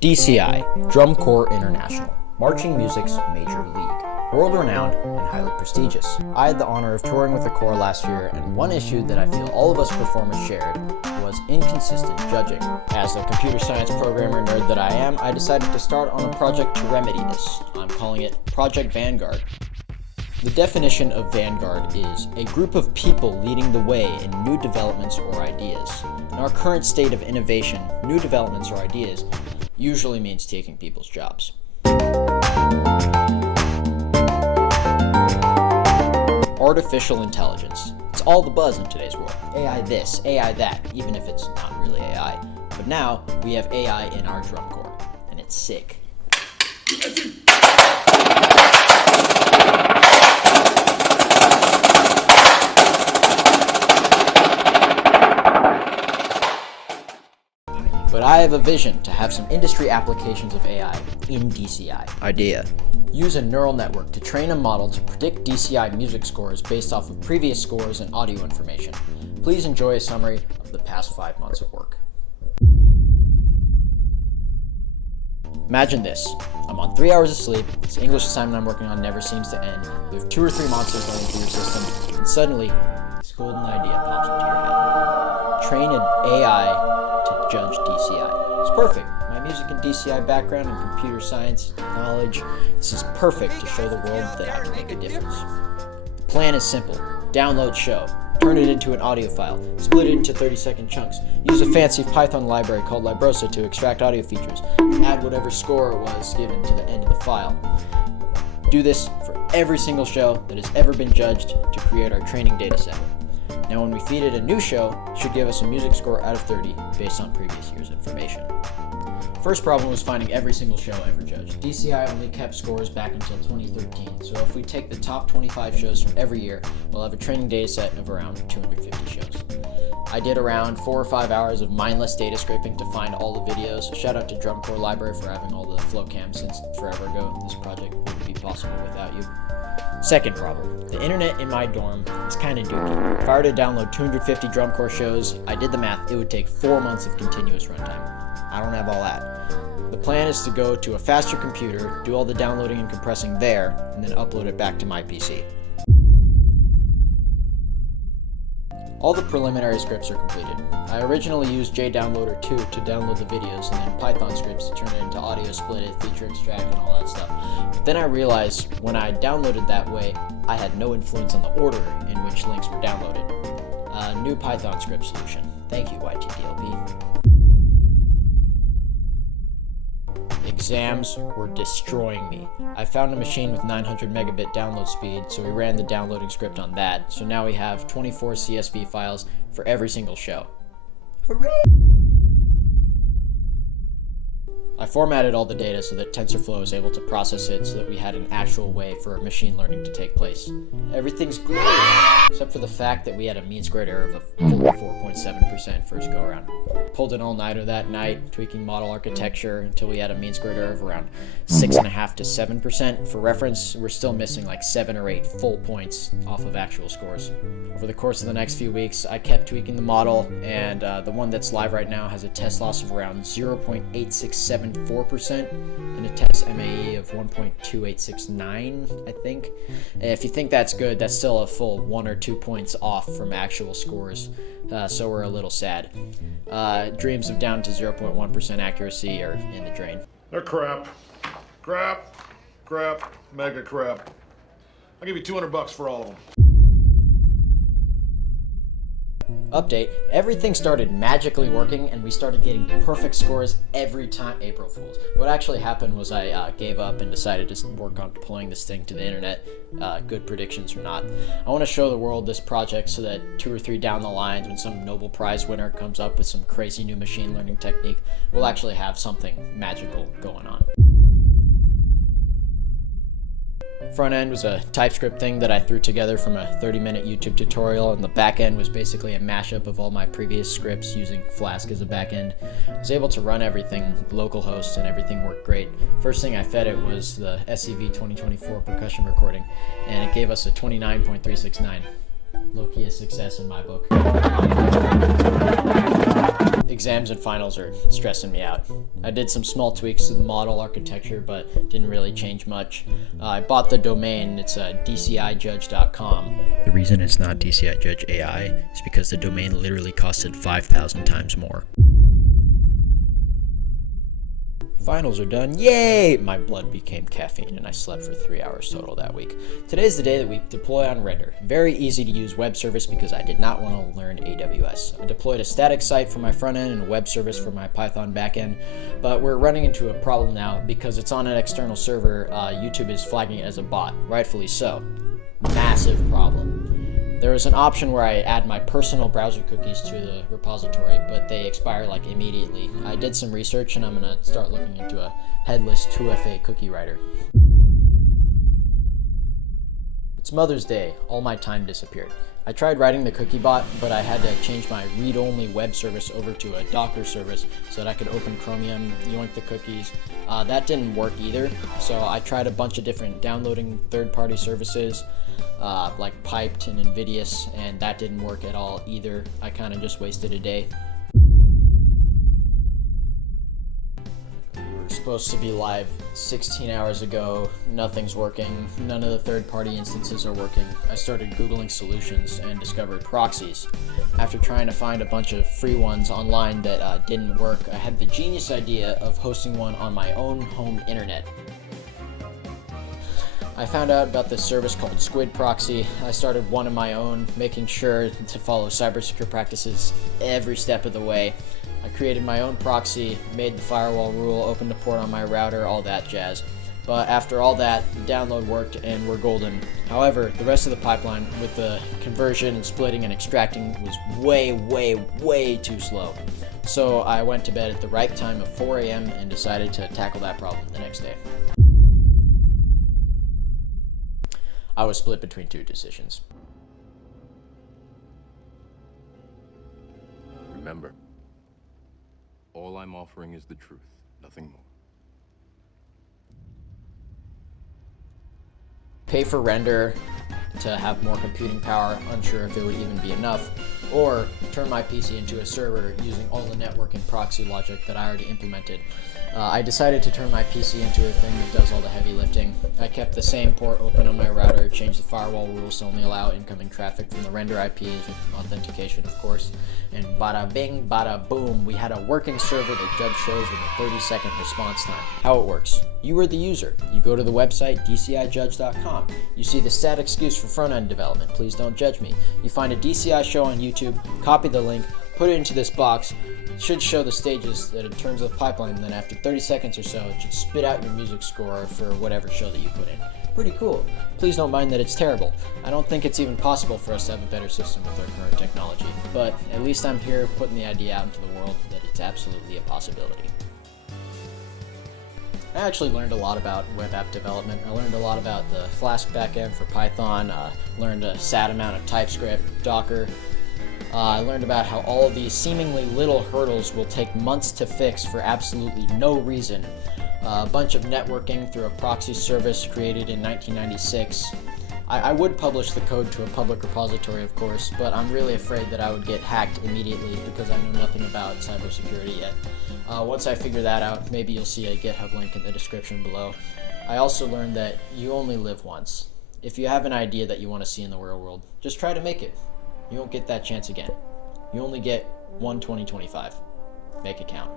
DCI, Drum Corps International, marching music's major league, world-renowned and highly prestigious. I had the honor of touring with the Corps last year, and one issue that I feel all of us performers shared was inconsistent judging. As the computer science programmer nerd that I am, I decided to start on a project to remedy this. I'm calling it Project Vanguard. The definition of Vanguard is a group of people leading the way in new developments or ideas. In our current state of innovation, new developments or ideas usually means taking people's jobs. Artificial intelligence. It's all the buzz in today's world. AI this, AI that, even if it's not really AI. But now, we have AI in our drum corps, and it's sick. But I have a vision to have some industry applications of AI in DCI. Idea. Use a neural network to train a model to predict DCI music scores based off of previous scores and audio information. Please enjoy a summary of the past 5 months of work. Imagine this. I'm on 3 hours of sleep, this English assignment I'm working on never seems to end, you have 2 or 3 monsters running through your system, and suddenly, this golden idea pops into your head. Train an AI to judge DCI. It's perfect. My music and DCI background and computer science knowledge, this is perfect to show the world that I can make a difference. The plan is simple. Download show, turn it into an audio file, split it into 30-second chunks, use a fancy Python library called Librosa to extract audio features, add whatever score was given to the end of the file. Do this for every single show that has ever been judged to create our training data set. Now when we feed it a new show, it should give us a music score out of 30 based on previous year's information. First problem was finding every single show ever judged. DCI only kept scores back until 2013, so if we take the top 25 shows from every year, we'll have a training data set of around 250 shows. I did around 4 or 5 hours of mindless data scraping to find all the videos. Shout out to Drum Corps Library for having all the flow cams since forever ago. This project wouldn't be possible without you. Second problem, the internet in my dorm is kind of dookie. If I were to download 250 Drum Corps shows, I did the math, it would take 4 months of continuous runtime. I don't have all that. The plan is to go to a faster computer, do all the downloading and compressing there, and then upload it back to my PC. All the preliminary scripts are completed. I originally used JDownloader 2 to download the videos, and then Python scripts to turn it into audio split it, feature extract, and all that stuff. But then I realized when I downloaded that way, I had no influence on the order in which links were downloaded. A new Python script solution. Thank you, YTDLP. Exams were destroying me. I found a machine with 900 megabit download speed, so we ran the downloading script on that. So now we have 24 CSV files for every single show. Hooray! I formatted all the data so that TensorFlow was able to process it so that we had an actual way for machine learning to take place. Everything's great, except for the fact that we had a mean squared error of 44.7% first go around. Pulled an all-nighter that night, tweaking model architecture until we had a mean squared error of around 6.5 to 7%. For reference, we're still missing like 7 or 8 full points off of actual scores. Over the course of the next few weeks, I kept tweaking the model, and the one that's live right now has a test loss of around 0.8674% and a test MAE of 1.2869, I think. If you think that's good, that's still a full 1 or 2 points off from actual scores, so we're a little sad. Dreams of down to 0.1% accuracy are in the drain. They're crap. Crap. Crap. Mega crap. I'll give you $200 for all of them. Update, everything started magically working and we started getting perfect scores every time. April Fools. What actually happened was I gave up and decided to work on deploying this thing to the internet, good predictions or not. I want to show the world this project so that 2 or 3 down the lines, when some Nobel Prize winner comes up with some crazy new machine learning technique, we'll actually have something magical going on. Front end was a TypeScript thing that I threw together from a 30-minute YouTube tutorial, and the back end was basically a mashup of all my previous scripts using Flask as a back end. I was able to run everything localhost and everything worked great. First thing I fed it was the SCV 2024 percussion recording, and it gave us a 29.369. Low-key a success in my book. Exams and finals are stressing me out. I did some small tweaks to the model architecture, but didn't really change much. I bought the domain, it's DCIJudge.com. The reason it's not DCI Judge AI is because the domain literally costed 5,000 times more. Finals are done. Yay! My blood became caffeine and I slept for 3 hours total that week. Today's the day that we deploy on Render. Very easy to use web service because I did not want to learn AWS. I deployed a static site for my front end and a web service for my Python backend, but we're running into a problem now because it's on an external server. YouTube is flagging it as a bot, rightfully so. Massive problem. There was an option where I add my personal browser cookies to the repository, but they expire like immediately. I did some research and I'm gonna start looking into a headless 2FA cookie writer. It's Mother's Day. All my time disappeared. I tried writing the cookie bot, but I had to change my read-only web service over to a Docker service so that I could open Chromium, yoink the cookies. That didn't work either, so I tried a bunch of different downloading third-party services, like Piped and Invidious, and that didn't work at all either. I kind of just wasted a day. We were supposed to be live 16 hours ago. Nothing's working. None of the third-party instances are working. I started Googling solutions and discovered proxies. After trying to find a bunch of free ones online that didn't work, I had the genius idea of hosting one on my own home internet. I found out about this service called Squid Proxy. I started one of my own, making sure to follow cybersecure practices every step of the way. I created my own proxy, made the firewall rule, opened a port on my router, all that jazz. But after all that, the download worked and we're golden. However, the rest of the pipeline with the conversion and splitting and extracting was way too slow. So I went to bed at the right time of 4 a.m. and decided to tackle that problem the next day. I was split between two decisions. Remember, all I'm offering is the truth, nothing more. Pay for Render to have more computing power, unsure if it would even be enough, or turn my PC into a server using all the network and proxy logic that I already implemented. I decided to turn my PC into a thing that does all the heavy lifting. I kept the same port open on my router, changed the firewall rules to only allow incoming traffic from the Render IPs with authentication, of course, and bada bing, bada boom, we had a working server that Judge shows with a 30-second response time. How it works. You are the user. You go to the website, DCIJudge.com. You see the sad excuse for front-end development, please don't judge me. You find a DCI show on YouTube, copy the link, put it into this box. It should show the stages that in terms of the pipeline, and then after 30 seconds or so, it should spit out your music score for whatever show that you put in. Pretty cool. Please don't mind that it's terrible. I don't think it's even possible for us to have a better system with our current technology, but at least I'm here putting the idea out into the world that it's absolutely a possibility. I actually learned a lot about web app development. I learned a lot about the Flask backend for Python, learned a sad amount of TypeScript, Docker. I learned about how all of these seemingly little hurdles will take months to fix for absolutely no reason. A bunch of networking through a proxy service created in 1996. I would publish the code to a public repository, of course, but I'm really afraid that I would get hacked immediately because I know nothing about cybersecurity yet. Once I figure that out, maybe you'll see a GitHub link in the description below. I also learned that you only live once. If you have an idea that you want to see in the real world, just try to make it. You won't get that chance again. You only get one 2025. Make it count.